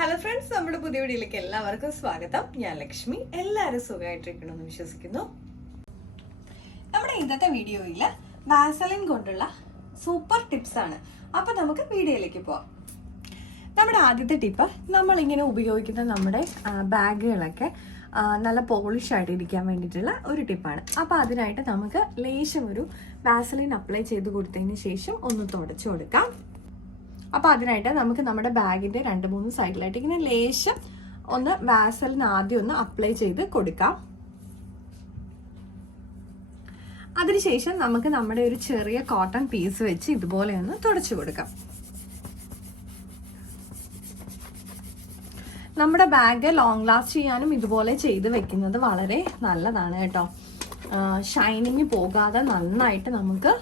Hello friends, നമ്മുടെ പുതിയ വീഡിയോയിലേക്ക് എല്ലാവർക്കും സ്വാഗതം. ഞാൻ ലക്ഷ്മി. എല്ലാവരും സുഖമായിട്ടിരിക്കണമെന്ന് വിശ്വസിക്കുന്നു. നമ്മുടെ ഇന്നത്തെ വീഡിയോയിൽ വാസലിൻ കൊണ്ടുള്ള സൂപ്പർ ടിപ്സ് ആണ്. അപ്പൊ നമുക്ക് വീഡിയോയിലേക്ക് പോവാം. നമ്മുടെ ആദ്യത്തെ ടിപ്പ്, നമ്മളിങ്ങനെ ഉപയോഗിക്കുന്ന നമ്മുടെ ബാഗുകളൊക്കെ നല്ല പോളിഷ് ആയിട്ട് ഇരിക്കാൻ വേണ്ടിയിട്ടുള്ള ഒരു ടിപ്പാണ്. അപ്പോൾ അതിനായിട്ട് നമുക്ക് ലേശം ഒരു വാസലിൻ അപ്ലൈ ചെയ്ത് കൊടുത്തതിന് ശേഷം ഒന്ന് തുടച്ചു കൊടുക്കാം. അപ്പോൾ അതിനായിട്ട് നമുക്ക് നമ്മുടെ ബാഗിൻ്റെ 2-3 സൈഡിലായിട്ട് ഇങ്ങനെ ലേശം ഒന്ന് വാസലിൻ ആദ്യം ഒന്ന് അപ്ലൈ ചെയ്ത് കൊടുക്കാം. അതിനുശേഷം നമുക്ക് നമ്മുടെ ഒരു ചെറിയ കോട്ടൺ പീസ് വെച്ച് ഇതുപോലെ ഒന്ന് തുടച്ചു കൊടുക്കാം. നമ്മുടെ ബാഗ് ലോങ് ലാസ്റ്റ് ചെയ്യാനും ഇതുപോലെ ചെയ്ത് വെക്കുന്നത് വളരെ നല്ലതാണ് കേട്ടോ. ഷൈനിങ് പോകാതെ നന്നായിട്ട് നമുക്ക്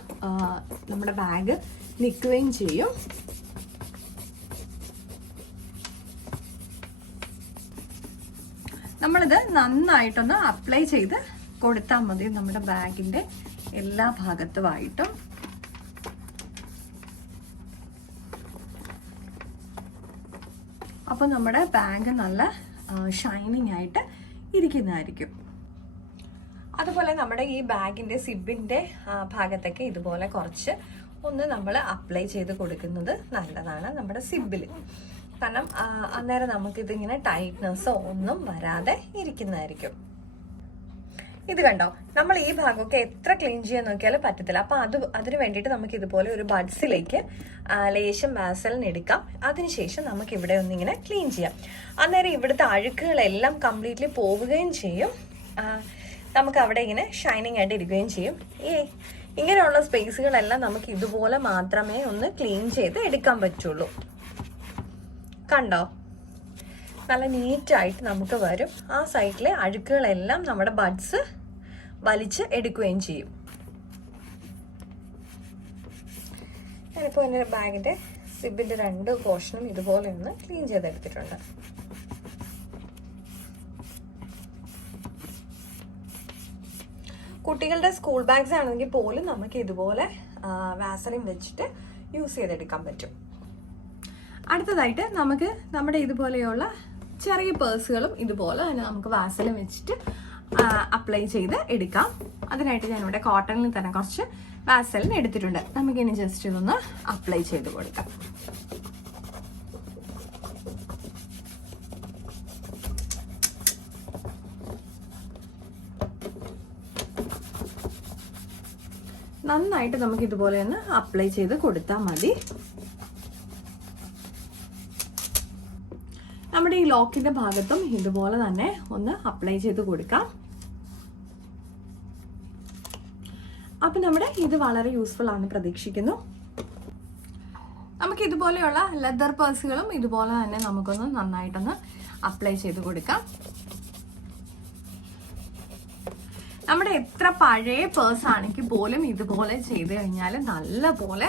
നമ്മുടെ ബാഗ് നിൽക്കുകയും ചെയ്യും. നമ്മളിത് നന്നായിട്ടൊന്ന് അപ്ലൈ ചെയ്ത് കൊടുത്താൽ മതി നമ്മുടെ ബാഗിൻ്റെ എല്ലാ ഭാഗത്തുമായിട്ടും. അപ്പോൾ നമ്മുടെ ബാഗ് നല്ല ഷൈനിങ് ആയിട്ട് ഇരിക്കുന്നതായിരിക്കും. അതുപോലെ നമ്മുടെ ഈ ബാഗിൻ്റെ സിബിൻ്റെ ഭാഗത്തൊക്കെ ഇതുപോലെ കുറച്ച് ഒന്ന് നമ്മൾ അപ്ലൈ ചെയ്ത് കൊടുക്കുന്നത് നല്ലതാണ് നമ്മുടെ സിബിൽ. കാരണം അന്നേരം നമുക്കിതിങ്ങനെ ടൈറ്റ്നെസ്സോ ഒന്നും വരാതെ ഇരിക്കുന്നതായിരിക്കും. ഇത് കണ്ടോ, നമ്മൾ ഈ ഭാഗമൊക്കെ എത്ര ക്ലീൻ ചെയ്യാൻ നോക്കിയാലും പറ്റത്തില്ല. അപ്പോൾ അതിന് വേണ്ടിയിട്ട് നമുക്ക് ഇതുപോലെ ഒരു ബഡ്സിലേക്ക് ലേശം വാസലിൻ എടുക്കാം. അതിനുശേഷം നമുക്ക് ഇവിടെ ഒന്നിങ്ങനെ ക്ലീൻ ചെയ്യാം. അന്നേരം ഇവിടുത്തെ അഴുക്കുകളെല്ലാം കംപ്ലീറ്റ്ലി പോവുകയും ചെയ്യും. നമുക്ക് അവിടെ ഇങ്ങനെ ഷൈനിങ് ആയിട്ട് ഇരിക്കുകയും ചെയ്യും. ഇങ്ങനെയുള്ള സ്പേസുകളെല്ലാം നമുക്ക് ഇതുപോലെ മാത്രമേ ഒന്ന് ക്ലീൻ ചെയ്ത് എടുക്കാൻ പറ്റുള്ളൂ. കണ്ടോ, നല്ല നീറ്റായിട്ട് നമുക്ക് വരും. ആ സൈഡിലെ അഴുക്കുകളെല്ലാം നമ്മുടെ ബഡ്സ് വലിച്ച് എടുക്കുകയും ചെയ്യും. ഞാനിപ്പോൾ എൻ്റെ ബാഗിൻ്റെ സിബിൻ്റെ 2 പോർഷനും ഇതുപോലെ ഒന്ന് ക്ലീൻ ചെയ്തെടുത്തിട്ടുണ്ട്. കുട്ടികളുടെ സ്കൂൾ ബാഗ്സ് ആണെങ്കിൽ പോലും നമുക്ക് ഇതുപോലെ വാസലിൻ വെച്ചിട്ട് യൂസ് ചെയ്തെടുക്കാൻ പറ്റും. അടുത്തതായിട്ട് നമുക്ക് നമ്മുടെ ഇതുപോലെയുള്ള ചെറിയ പേഴ്സുകളും ഇതുപോലെ തന്നെ നമുക്ക് വാസലിൻ വെച്ചിട്ട് അപ്ലൈ ചെയ്ത് എടുക്കാം. അതിനായിട്ട് ഞാനിവിടെ കോട്ടണിൽ തന്നെ കുറച്ച് വാസലിൻ എടുത്തിട്ടുണ്ട്. നമുക്കിനി ജസ്റ്റ് ഇതൊന്ന് അപ്ലൈ ചെയ്ത് കൊടുക്കാം. നന്നായിട്ട് നമുക്ക് ഇതുപോലെ ഒന്ന് അപ്ലൈ ചെയ്ത് കൊടുത്താൽ മതി. നമ്മുടെ ഈ ലോക്കിന്റെ ഭാഗത്തും ഇതുപോലെ തന്നെ ഒന്ന് അപ്ലൈ ചെയ്ത് കൊടുക്കാം. അപ്പൊ നമ്മുടെ ഇത് വളരെ യൂസ്ഫുൾ ആണ് പ്രതീക്ഷിക്കുന്നു. നമുക്ക് ഇതുപോലെയുള്ള ലെതർ പേഴ്സുകളും ഇതുപോലെ തന്നെ നമുക്കൊന്ന് നന്നായിട്ടൊന്ന് അപ്ലൈ ചെയ്ത് കൊടുക്കാം. നമ്മുടെ എത്ര പഴയ പേഴ്സ് ആണെങ്കിൽ പോലും ഇതുപോലെ ചെയ്ത് കഴിഞ്ഞാൽ നല്ല പോലെ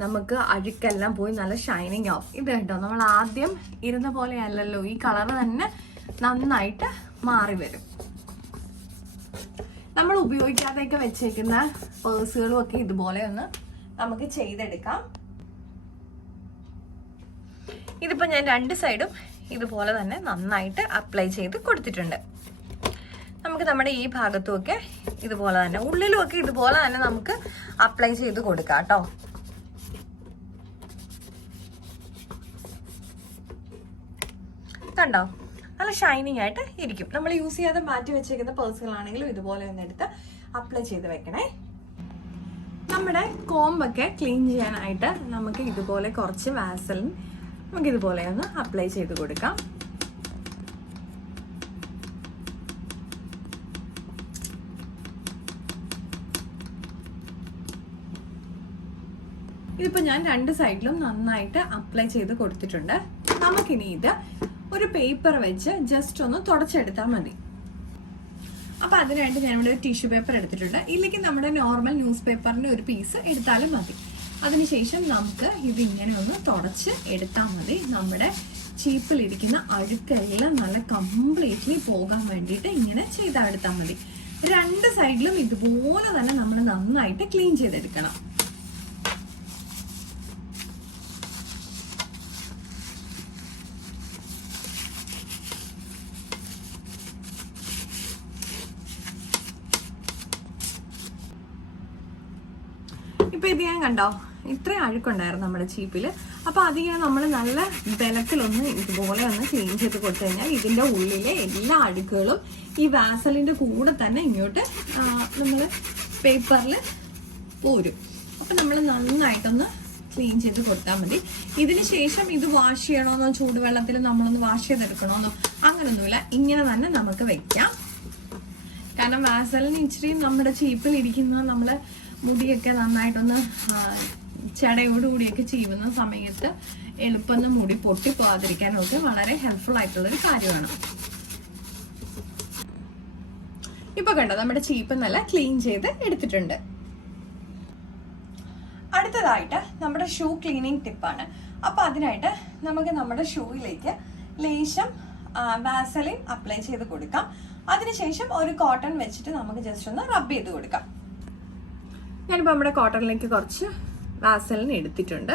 നമുക്ക് അഴുക്കെല്ലാം പോയി നല്ല ഷൈനിങ് ആവും. ഇത് കേട്ടോ, നമ്മൾ ആദ്യം ഇരുന്ന പോലെ അല്ലല്ലോ, ഈ കളർ തന്നെ നന്നായിട്ട് മാറി വരും. നമ്മൾ ഉപയോഗിക്കാതെയൊക്കെ വെച്ചേക്കുന്ന പേഴ്സുകളും ഒക്കെ ഇതുപോലെ ഒന്ന് നമുക്ക് ചെയ്തെടുക്കാം. ഇതിപ്പോൾ ഞാൻ 2 സൈഡും ഇതുപോലെ തന്നെ നന്നായിട്ട് അപ്ലൈ ചെയ്ത് കൊടുത്തിട്ടുണ്ട്. നമുക്ക് നമ്മുടെ ഈ ഭാഗത്തുമൊക്കെ ഇതുപോലെ തന്നെ, ഉള്ളിലും ഒക്കെ ഇതുപോലെ തന്നെ നമുക്ക് അപ്ലൈ ചെയ്ത് കൊടുക്കാം കേട്ടോ. കണ്ടോ, നല്ല ഷൈനിങ് ആയിട്ട് ഇരിക്കും. നമ്മൾ യൂസ് ചെയ്യാതെ മാറ്റി വെച്ചേക്കുന്ന പേഴ്സുകളാണെങ്കിലും ഇതുപോലെ ഒന്ന് എടുത്ത് അപ്ലൈ ചെയ്ത് വെക്കണേ. നമ്മുടെ കോമ്പൊക്കെ ക്ലീൻ ചെയ്യാനായിട്ട് നമുക്ക് ഇതുപോലെ കുറച്ച് വാസലിൻ നമുക്ക് ഇതുപോലെ ഒന്ന് അപ്ലൈ ചെയ്ത് കൊടുക്കാം. ഇതിപ്പോൾ ഞാൻ 2 സൈഡിലും നന്നായിട്ട് അപ്ലൈ ചെയ്ത് കൊടുത്തിട്ടുണ്ട്. നമുക്കിനി ഇത് ഒരു പേപ്പർ വെച്ച് ജസ്റ്റ് ഒന്ന് തുടച്ചെടുത്താൽ മതി. അപ്പോൾ അതിനായിട്ട് ഞാനിവിടെ ഒരു ടിഷ്യൂ പേപ്പർ എടുത്തിട്ടുണ്ട്. ഇല്ലെങ്കിൽ നമ്മുടെ നോർമൽ ന്യൂസ് പേപ്പറിൻ്റെ ഒരു പീസ് എടുത്താലും മതി. അതിനുശേഷം നമുക്ക് ഇതിങ്ങനെ ഒന്ന് തുടച്ച് എടുത്താൽ മതി. നമ്മുടെ ചീപ്പിലിരിക്കുന്ന അഴുക്കെല്ലാം നല്ല കംപ്ലീറ്റ്ലി പോകാൻ വേണ്ടിയിട്ട് ഇങ്ങനെ ചെയ്തെടുത്താൽ മതി. 2 സൈഡിലും ഇതുപോലെ തന്നെ നമ്മൾ നന്നായിട്ട് ക്ലീൻ ചെയ്തെടുക്കണം. ഇപ്പം ഇത് ഞാൻ കണ്ടോ, ഇത്രയും അഴുക്കുണ്ടായിരുന്നു നമ്മുടെ ചീപ്പിൽ. അപ്പോൾ അതിങ്ങനെ നമ്മൾ നല്ല ബലത്തിലൊന്ന് ഇതുപോലെ ഒന്ന് ക്ലീൻ ചെയ്ത് കൊടുത്തു കഴിഞ്ഞാൽ ഇതിൻ്റെ ഉള്ളിലെ എല്ലാ അഴുക്കുകളും ഈ വാസലിൻ്റെ കൂടെ തന്നെ ഇങ്ങോട്ട് നമ്മൾ പേപ്പറിൽ പോരും. അപ്പം നമ്മൾ നന്നായിട്ടൊന്ന് ക്ലീൻ ചെയ്ത് കൊടുത്താൽ മതി. ഇതിന് ശേഷം ഇത് വാഷ് ചെയ്യണമെന്നോ ചൂടുവെള്ളത്തിൽ നമ്മളൊന്ന് വാഷ് ചെയ്തെടുക്കണമെന്നോ അങ്ങനൊന്നുമില്ല, ഇങ്ങനെ തന്നെ നമുക്ക് വെക്കാം. കാരണം വാസലിന് ഇച്ചിരി നമ്മുടെ ചീപ്പിൽ ഇരിക്കുന്ന നമ്മൾ മുടിയൊക്കെ നന്നായിട്ടൊന്ന് ചെടയോടുകൂടിയൊക്കെ ചെയ്യുന്ന സമയത്ത് എളുപ്പം മുടി പൊട്ടിപ്പോകാതിരിക്കാനൊക്കെ വളരെ ഹെൽപ്ഫുൾ ആയിട്ടുള്ളൊരു കാര്യമാണ്. ഇപ്പൊ കണ്ടോ, നമ്മുടെ ചീപ്പ് നല്ല ക്ലീൻ ചെയ്ത് എടുത്തിട്ടുണ്ട്. അടുത്തതായിട്ട് നമ്മുടെ ഷൂ ക്ലീനിങ് ടിപ്പാണ്. അപ്പൊ അതിനായിട്ട് നമുക്ക് നമ്മുടെ ഷൂയിലേക്ക് ലേശം വാസലിൻ അപ്ലൈ ചെയ്ത് കൊടുക്കാം. അതിനുശേഷം ഒരു കോട്ടൺ വെച്ചിട്ട് നമുക്ക് ജസ്റ്റ് ഒന്ന് റബ്ബ് ചെയ്ത് കൊടുക്കാം. ഞാനിപ്പോൾ നമ്മുടെ കോട്ടണിലേക്ക് കുറച്ച് വാസലിൻ എടുത്തിട്ടുണ്ട്.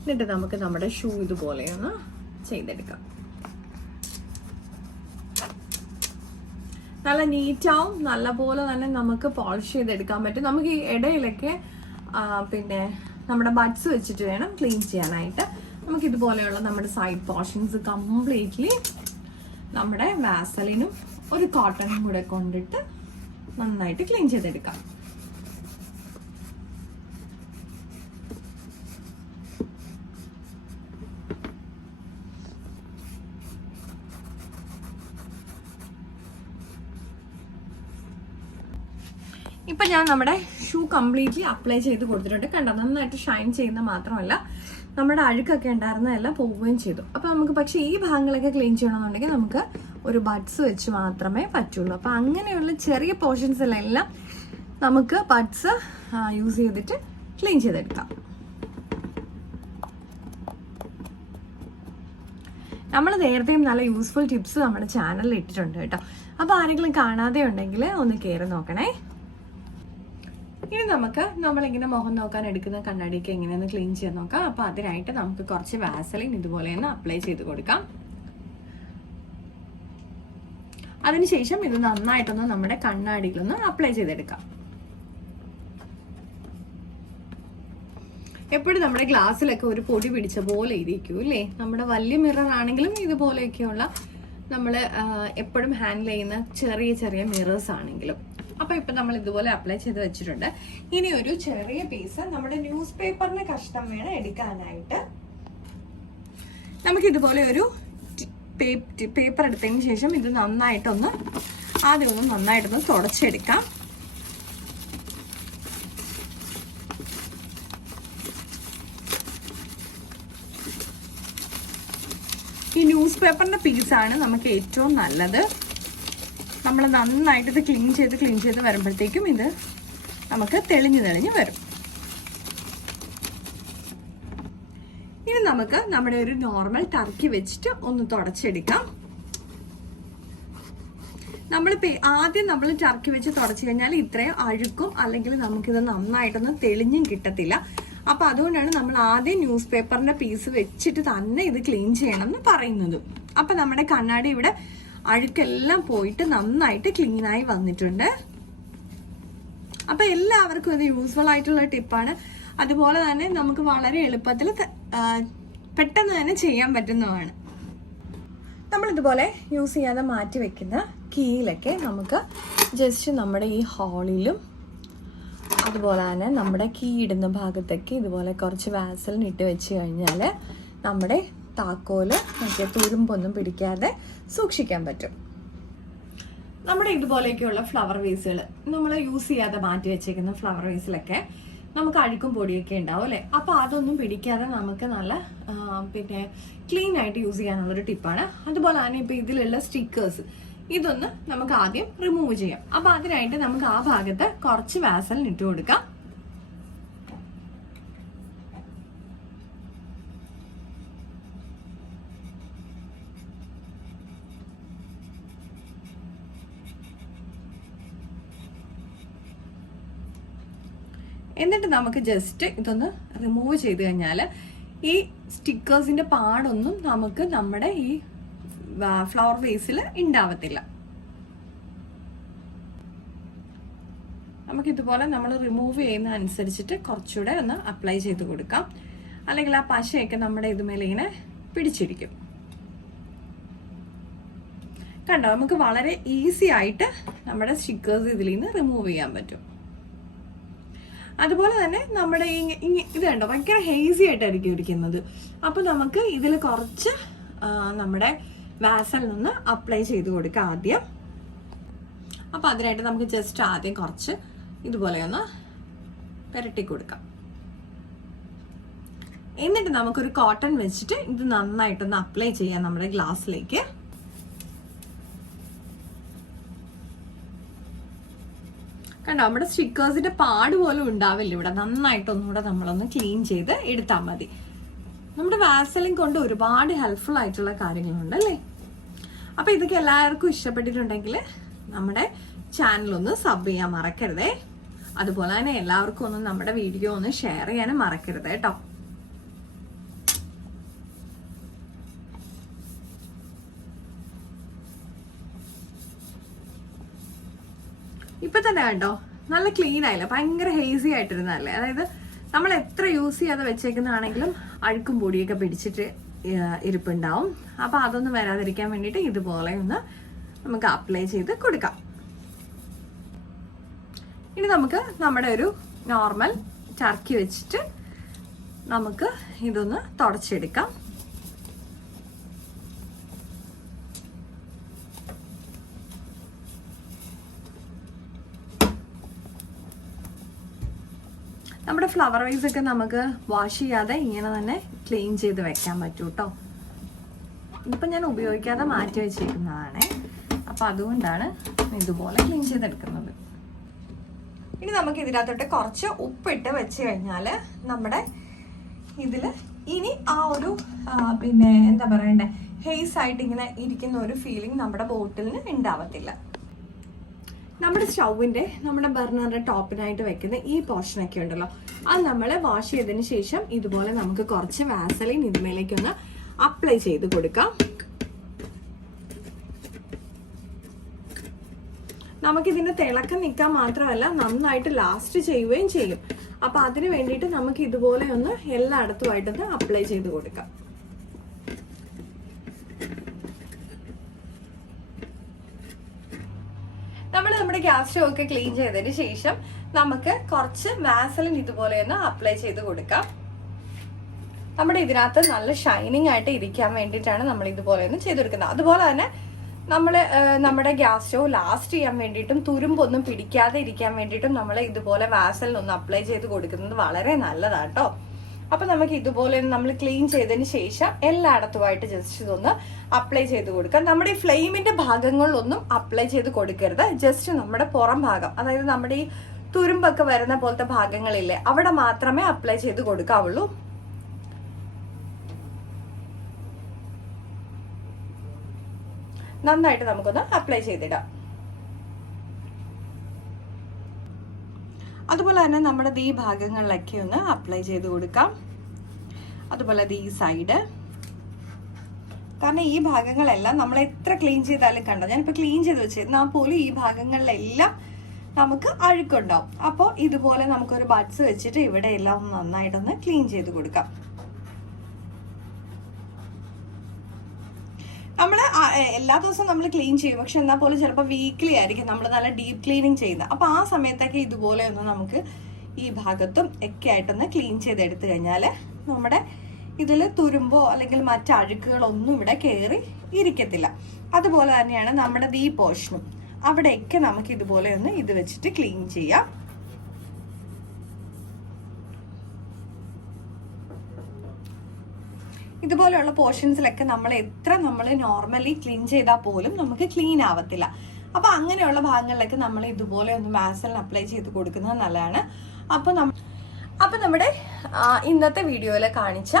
എന്നിട്ട് നമുക്ക് നമ്മുടെ ഷൂ ഇതുപോലെ ഒന്ന് ചെയ്തെടുക്കാം. നല്ല നീറ്റാവും, നല്ല പോലെ തന്നെ നമുക്ക് പോളിഷ് ചെയ്തെടുക്കാൻ പറ്റും. നമുക്ക് ഈ ഇടയിലൊക്കെ പിന്നെ നമ്മുടെ ബഡ്സ് വെച്ചിട്ട് വേണം ക്ലീൻ ചെയ്യാനായിട്ട്. നമുക്ക് ഇതുപോലെയുള്ള നമ്മുടെ സൈഡ് പോർഷൻസ് കംപ്ലീറ്റ്ലി നമ്മുടെ വാസലിനും ഒരു കോട്ടണും കൂടെ കൊണ്ടിട്ട് നന്നായിട്ട് ക്ലീൻ ചെയ്തെടുക്കാം. ഇപ്പൊ ഞാൻ നമ്മുടെ ഷൂ കംപ്ലീറ്റ്ലി അപ്ലൈ ചെയ്ത് കൊടുത്തിട്ടുണ്ട്. കണ്ടോ, നന്നായിട്ട് ഷൈൻ ചെയ്യുന്ന മാത്രമല്ല നമ്മുടെ അഴുക്കൊക്കെ ഉണ്ടായിരുന്നതെല്ലാം പോവുകയും ചെയ്തു. അപ്പൊ നമുക്ക് പക്ഷെ ഈ ഭാഗങ്ങളൊക്കെ ക്ലീൻ ചെയ്യണമെന്നുണ്ടെങ്കിൽ നമുക്ക് ഒരു ബഡ്സ് വെച്ച് മാത്രമേ പറ്റുള്ളൂ. അപ്പൊ അങ്ങനെയുള്ള ചെറിയ പോർഷൻസിലെല്ലാം നമുക്ക് ബഡ്സ് യൂസ് ചെയ്തിട്ട് ക്ലീൻ ചെയ്തെടുക്കാം. നമ്മൾ നേരത്തെയും നല്ല യൂസ്ഫുൾ ടിപ്സ് നമ്മുടെ ചാനലിൽ ഇട്ടിട്ടുണ്ട് കേട്ടോ. അപ്പൊ ആരെങ്കിലും കാണാതെ ഉണ്ടെങ്കിൽ ഒന്ന് കയറി നോക്കണേ. ഇനി നമുക്ക് നമ്മളിങ്ങനെ മുഖം നോക്കാൻ എടുക്കുന്ന കണ്ണാടിയൊക്കെ എങ്ങനെയൊന്ന് ക്ലീൻ ചെയ്യാൻ നോക്കാം. അപ്പൊ അതിനായിട്ട് നമുക്ക് കുറച്ച് വാസലിൻ ഇതുപോലെ ഒന്ന് അപ്ലൈ ചെയ്ത് കൊടുക്കാം. അതിനുശേഷം ഇത് നന്നായിട്ടൊന്ന് നമ്മുടെ കണ്ണാടിയിലൊന്ന് അപ്ലൈ ചെയ്തെടുക്കാം. എപ്പോഴും നമ്മുടെ ഗ്ലാസ്സിലൊക്കെ ഒരു പൊടി പിടിച്ച പോലെ ഇരിക്കും അല്ലേ. നമ്മുടെ വലിയ മിറർ ആണെങ്കിലും ഇതുപോലെയൊക്കെയുള്ള നമ്മൾ എപ്പോഴും ഹാൻഡിൽ ചെയ്യുന്ന ചെറിയ ചെറിയ മിറേഴ്സ് ആണെങ്കിലും. അപ്പൊ ഇപ്പൊ നമ്മൾ ഇതുപോലെ അപ്ലൈ ചെയ്ത് വെച്ചിട്ടുണ്ട്. ഇനി ഒരു ചെറിയ പീസ് നമ്മുടെ ന്യൂസ് പേപ്പറിന്റെ കഷ്ണം വേണം എടുക്കാനായിട്ട്. നമുക്ക് ഇതുപോലെ ഒരു പേപ്പർ എടുത്തതിന് ശേഷം ഇത് നന്നായിട്ടൊന്ന് ആദ്യം നന്നായിട്ടൊന്ന് തുടച്ചെടുക്കാം. ഈ ന്യൂസ് പേപ്പറിന്റെ പീസാണ് നമുക്ക് ഏറ്റവും നല്ലത്. നമ്മൾ നന്നായിട്ട് ഇത് ക്ലീൻ ചെയ്ത് വരുമ്പോഴത്തേക്കും ഇത് നമുക്ക് തെളിഞ്ഞ് വരും. ഇനി നമുക്ക് നമ്മുടെ ഒരു നോർമൽ ടർക്കി വെച്ചിട്ട് ഒന്ന് തുടച്ചെടുക്കാം. ആദ്യം നമ്മൾ ടർക്കി വെച്ച് തുടച്ചു കഴിഞ്ഞാൽ ഇത്രയും അഴുക്കും അല്ലെങ്കിൽ നമുക്കിത് നന്നായിട്ടൊന്നും തെളിഞ്ഞും കിട്ടത്തില്ല. അപ്പൊ അതുകൊണ്ടാണ് നമ്മൾ ആദ്യം ന്യൂസ് പേപ്പറിന്റെ പീസ് വെച്ചിട്ട് തന്നെ ഇത് ക്ലീൻ ചെയ്യണം എന്ന് പറയുന്നത്. അപ്പൊ നമ്മുടെ കണ്ണാടി ഇവിടെ അഴുക്കെല്ലാം പോയിട്ട് നന്നായിട്ട് ക്ലീൻ ആയി വന്നിട്ടുണ്ട്. അപ്പൊ എല്ലാവർക്കും ഇത് യൂസ്ഫുൾ ആയിട്ടുള്ള ടിപ്പാണ്. അതുപോലെ തന്നെ നമുക്ക് വളരെ എളുപ്പത്തിൽ പെട്ടെന്ന് തന്നെ ചെയ്യാൻ പറ്റുന്നതാണ്. നമ്മൾ ഇതുപോലെ യൂസ് ചെയ്യാതെ മാറ്റി വെക്കുന്ന കീയിലൊക്കെ നമുക്ക് ജസ്റ്റ് നമ്മുടെ ഈ ഹോളിലും അതുപോലെ തന്നെ നമ്മുടെ കീ ഇടുന്ന ഭാഗത്തൊക്കെ ഇതുപോലെ കുറച്ച് വാസലിൻ ഇട്ട് വെച്ച് കഴിഞ്ഞാൽ നമ്മുടെ താക്കോല് മറ്റേ തുരുമ്പൊന്നും പിടിക്കാതെ സൂക്ഷിക്കാൻ പറ്റും. നമ്മുടെ ഇതുപോലെയൊക്കെയുള്ള ഫ്ലവർ വേസുകൾ നമ്മൾ യൂസ് ചെയ്യാതെ മാറ്റി വെച്ചേക്കുന്ന ഫ്ലവർ വേസിലൊക്കെ നമുക്ക് അഴുക്കും പൊടിയൊക്കെ ഉണ്ടാവും അല്ലേ. അപ്പൊ അതൊന്നും പിടിക്കാതെ നമുക്ക് നല്ല പിന്നെ ക്ലീൻ ആയിട്ട് യൂസ് ചെയ്യാനുള്ളൊരു ടിപ്പാണ്. അതുപോലെ തന്നെ ഇപ്പൊ ഇതിലുള്ള സ്റ്റിക്കേഴ്സ് ഇതൊന്ന് നമുക്ക് ആദ്യം റിമൂവ് ചെയ്യാം. അപ്പൊ അതിനായിട്ട് നമുക്ക് ആ ഭാഗത്ത് കുറച്ച് വാസലിൻ ഇട്ട് കൊടുക്കാം. എന്നിട്ട് നമുക്ക് ജസ്റ്റ് ഇതൊന്ന് റിമൂവ് ചെയ്ത് കഴിഞ്ഞാൽ ഈ സ്റ്റിക്കേഴ്സിന്റെ പാടൊന്നും നമുക്ക് നമ്മുടെ ഈ ഫ്ലവർ വേസിൽ ഉണ്ടാവത്തില്ല. നമുക്ക് ഇതുപോലെ നമ്മൾ റിമൂവ് ചെയ്യുന്ന അനുസരിച്ചിട്ട് കുറച്ചുകൂടെ ഒന്ന് അപ്ലൈ ചെയ്ത് കൊടുക്കാം. അല്ലെങ്കിൽ ആ പശയൊക്കെ നമ്മുടെ ഇതുമേലെ ഇങ്ങനെ പിടിച്ചിരിക്കും. കണ്ടോ, നമുക്ക് വളരെ ഈസി ആയിട്ട് നമ്മുടെ സ്റ്റിക്കേഴ്സ് ഇതിൽ നിന്ന് റിമൂവ് ചെയ്യാൻ പറ്റും. അതുപോലെ തന്നെ നമ്മുടെ ഇത് കണ്ടോ, ഭയങ്കര ഹേസി ആയിട്ടായിരിക്കും ഇരിക്കുന്നത്. അപ്പൊ നമുക്ക് ഇതിൽ കുറച്ച് നമ്മുടെ വാസലിൻ ഒന്ന് അപ്ലൈ ചെയ്ത് കൊടുക്കാം ആദ്യം. അപ്പൊ അതിനായിട്ട് നമുക്ക് ജസ്റ്റ് ആദ്യം കുറച്ച് ഇതുപോലെ ഒന്ന് പുരട്ടി കൊടുക്കാം. എന്നിട്ട് നമുക്കൊരു കോട്ടൺ വെച്ചിട്ട് ഇത് നന്നായിട്ടൊന്ന് അപ്ലൈ ചെയ്യാം നമ്മുടെ ഗ്ലാസ്സിലേക്ക്. കണ്ടോ, നമ്മുടെ സ്റ്റിക്കേഴ്സിന്റെ പാട് പോലും ഉണ്ടാവില്ല ഇവിടെ. നന്നായിട്ടൊന്നുകൂടെ നമ്മളൊന്ന് ക്ലീൻ ചെയ്ത് എടുത്താൽ മതി. നമ്മുടെ വാസലിൻ കൊണ്ട് ഒരുപാട് ഹെൽപ്ഫുൾ ആയിട്ടുള്ള കാര്യങ്ങളുണ്ട് അല്ലേ. അപ്പൊ ഇതൊക്കെ എല്ലാവർക്കും ഇഷ്ടപ്പെട്ടിട്ടുണ്ടെങ്കിൽ നമ്മുടെ ചാനലൊന്ന് സബ് ചെയ്യാൻ മറക്കരുതേ. അതുപോലെ തന്നെ എല്ലാവർക്കും ഒന്ന് നമ്മുടെ വീഡിയോ ഒന്ന് ഷെയർ ചെയ്യാനും മറക്കരുത് കേട്ടോ. ഇപ്പൊ തന്നെ കണ്ടോ, നല്ല ക്ലീൻ ആയില്ല, ഭയങ്കര ഹേസി ആയിട്ടിരുന്നല്ലേ. അതായത് നമ്മൾ എത്ര യൂസ് ചെയ്യാതെ വെച്ചേക്കുന്നതാണെങ്കിലും അഴുക്കും പൊടിയൊക്കെ പിടിച്ചിട്ട് ഇരിപ്പുണ്ടാവും. അപ്പൊ അതൊന്നും വരാതിരിക്കാൻ വേണ്ടിയിട്ട് ഇതുപോലെ ഒന്ന് നമുക്ക് അപ്ലൈ ചെയ്ത് കൊടുക്കാം. ഇനി നമുക്ക് നമ്മുടെ ഒരു നോർമൽ ടർക്കി വെച്ചിട്ട് നമുക്ക് ഇതൊന്ന് തുടച്ചെടുക്കാം. നമ്മുടെ ഫ്ലവർ വൈസ് ഒക്കെ നമുക്ക് വാഷ് ചെയ്യാതെ ഇങ്ങനെ തന്നെ ക്ലീൻ ചെയ്ത് വെക്കാൻ പറ്റും കേട്ടോ. ഇതിപ്പോൾ ഞാൻ ഉപയോഗിക്കാതെ മാറ്റി വെച്ചിരിക്കുന്നതാണ്. അപ്പം അതുകൊണ്ടാണ് ഇതുപോലെ ക്ലീൻ ചെയ്തെടുക്കുന്നത്. ഇനി നമുക്ക് ഇതിനകത്തോട്ട് കുറച്ച് ഉപ്പിട്ട് വെച്ച് കഴിഞ്ഞാൽ നമ്മുടെ ഇതിൽ ഇനി ആ ഒരു പിന്നെ എന്താ പറയണ്ടേ, ഹെയ്സ് ആയിട്ട് ഇങ്ങനെ ഇരിക്കുന്ന ഒരു ഫീലിംഗ് നമ്മുടെ ബോട്ടിലിന് ഉണ്ടാവത്തില്ല. നമ്മുടെ സ്റ്റൗവിന്റെ നമ്മുടെ ബർണറിന്റെ ടോപ്പിനായിട്ട് വെക്കുന്ന ഈ പോർഷനൊക്കെ ഉണ്ടല്ലോ, അത് നമ്മൾ വാഷ് ചെയ്തതിന് ശേഷം ഇതുപോലെ നമുക്ക് കുറച്ച് വാസലിൻ ഇതിമേലേക്ക് ഒന്ന് അപ്ലൈ ചെയ്ത് കൊടുക്കാം. നമുക്കിതിന്റെ തിളക്കം നിൽക്കാൻ മാത്രമല്ല നന്നായിട്ട് ലാസ്റ്റ് ചെയ്യുകയും ചെയ്യും. അപ്പൊ അതിന് വേണ്ടിയിട്ട് നമുക്ക് ഇതുപോലെ ഒന്ന് എല്ലായിടത്തുമായിട്ടൊന്ന് അപ്ലൈ ചെയ്ത് കൊടുക്കാം. നമ്മൾ നമ്മുടെ ഗ്യാസ് സ്റ്റവ് ഒക്കെ ക്ലീൻ ചെയ്തതിന് ശേഷം നമുക്ക് കുറച്ച് വാസലിൻ ഇതുപോലെ ഒന്ന് അപ്ലൈ ചെയ്ത് കൊടുക്കാം. നമ്മുടെ ഇതിനകത്ത് നല്ല ഷൈനിങ് ആയിട്ട് ഇരിക്കാൻ വേണ്ടിയിട്ടാണ് നമ്മൾ ഇതുപോലെ ഒന്ന് ചെയ്തെടുക്കുന്നത്. അതുപോലെ തന്നെ നമ്മൾ നമ്മുടെ ഗ്യാസ് സ്റ്റവ് ലാസ്റ്റ് ചെയ്യാൻ വേണ്ടിയിട്ടും തുരുമ്പൊന്നും പിടിക്കാതെ ഇരിക്കാൻ വേണ്ടിയിട്ടും നമ്മൾ ഇതുപോലെ വാസലിൻ ഒന്ന് അപ്ലൈ ചെയ്ത് കൊടുക്കുന്നത് വളരെ നല്ലതാട്ടോ. അപ്പൊ നമുക്ക് ഇതുപോലെ നമ്മൾ ക്ലീൻ ചെയ്തതിന് ശേഷം എല്ലായിടത്തുമായിട്ട് ജസ്റ്റ് ഇതൊന്ന് അപ്ലൈ ചെയ്ത് കൊടുക്കാം. നമ്മുടെ ഈ ഫ്ലെയിമിന്റെ ഭാഗങ്ങളിലൊന്നും അപ്ലൈ ചെയ്ത് കൊടുക്കരുത്. ജസ്റ്റ് നമ്മുടെ പുറം ഭാഗം, അതായത് നമ്മുടെ ഈ തുരുമ്പൊക്കെ വരുന്ന പോലത്തെ ഭാഗങ്ങളില്ലേ, അവിടെ മാത്രമേ അപ്ലൈ ചെയ്ത് കൊടുക്കാവുള്ളൂ. നന്നായിട്ട് നമുക്കൊന്ന് അപ്ലൈ ചെയ്തിടാം. അതുപോലെ തന്നെ നമ്മുടെ ഈ ഭാഗങ്ങളിലൊക്കെ ഒന്ന് അപ്ലൈ ചെയ്ത് കൊടുക്കാം. അതുപോലെ ഈ സൈഡ്, കാരണം ഈ ഭാഗങ്ങളെല്ലാം നമ്മൾ എത്ര ക്ലീൻ ചെയ്താലും കണ്ടോ, ഞാനിപ്പോൾ ക്ലീൻ ചെയ്ത് വെച്ചിരുന്നാൽ പോലും ഈ ഭാഗങ്ങളിലെല്ലാം നമുക്ക് അഴുക്കുണ്ടാവും. അപ്പോൾ ഇതുപോലെ നമുക്കൊരു ബഡ്സ് വെച്ചിട്ട് ഇവിടെ എല്ലാം ഒന്ന് നന്നായിട്ടൊന്ന് ക്ലീൻ ചെയ്ത് കൊടുക്കാം. നമ്മൾ എല്ലാ ദിവസവും നമ്മൾ ക്ലീൻ ചെയ്യും, പക്ഷെ എന്നാൽ പോലും ചിലപ്പോൾ വീക്ക്ലി ആയിരിക്കും നമ്മൾ നല്ല ഡീപ്പ് ക്ലീനിങ് ചെയ്യുന്നത്. അപ്പോൾ ആ സമയത്തൊക്കെ ഇതുപോലെ ഒന്ന് നമുക്ക് ഈ ഭാഗത്തും ഒക്കെ ആയിട്ടൊന്ന് ക്ലീൻ ചെയ്തെടുത്തു കഴിഞ്ഞാൽ നമ്മുടെ ഇതിൽ തുരുമ്പോ അല്ലെങ്കിൽ മറ്റ് അഴുക്കുകളൊന്നും ഇവിടെ കയറി ഇരിക്കത്തില്ല. അതുപോലെ തന്നെയാണ് നമ്മുടെ ഈ പോർഷനും, അവിടെയൊക്കെ നമുക്ക് ഇതുപോലെ ഒന്ന് ഇത് വെച്ചിട്ട് ക്ലീൻ ചെയ്യാം. ഇതുപോലെയുള്ള പോർഷൻസിലൊക്കെ നമ്മൾ എത്ര നമ്മൾ നോർമലി ക്ലീൻ ചെയ്താൽ പോലും നമുക്ക് ക്ലീൻ ആവത്തില്ല. അപ്പൊ അങ്ങനെയുള്ള ഭാഗങ്ങളിലൊക്കെ നമ്മൾ ഇതുപോലെ ഒന്ന് വാസലിൻ അപ്ലൈ ചെയ്ത് കൊടുക്കുന്നത് നല്ലതാണ്. അപ്പൊ നമ്മുടെ ഇന്നത്തെ വീഡിയോയിൽ കാണിച്ച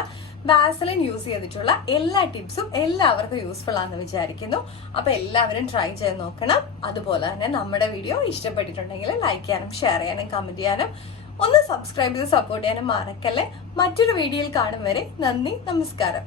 വാസലിൻ യൂസ് ചെയ്തിട്ടുള്ള എല്ലാ ടിപ്സും എല്ലാവർക്കും യൂസ്ഫുൾ ആണെന്ന് വിചാരിക്കുന്നു. അപ്പൊ എല്ലാവരും ട്രൈ ചെയ്ത് നോക്കണം. അതുപോലെ തന്നെ നമ്മുടെ വീഡിയോ ഇഷ്ടപ്പെട്ടിട്ടുണ്ടെങ്കിൽ ലൈക്ക് ചെയ്യാനും ഷെയർ ചെയ്യാനും കമന്റ് ചെയ്യാനും ഒന്ന് സബ്സ്ക്രൈബ് ചെയ്ത് സപ്പോർട്ട് ചെയ്യാനും മറക്കല്ലേ. മറ്റൊരു വീഡിയോയിൽ കാണും വരെ നന്ദി, നമസ്കാരം.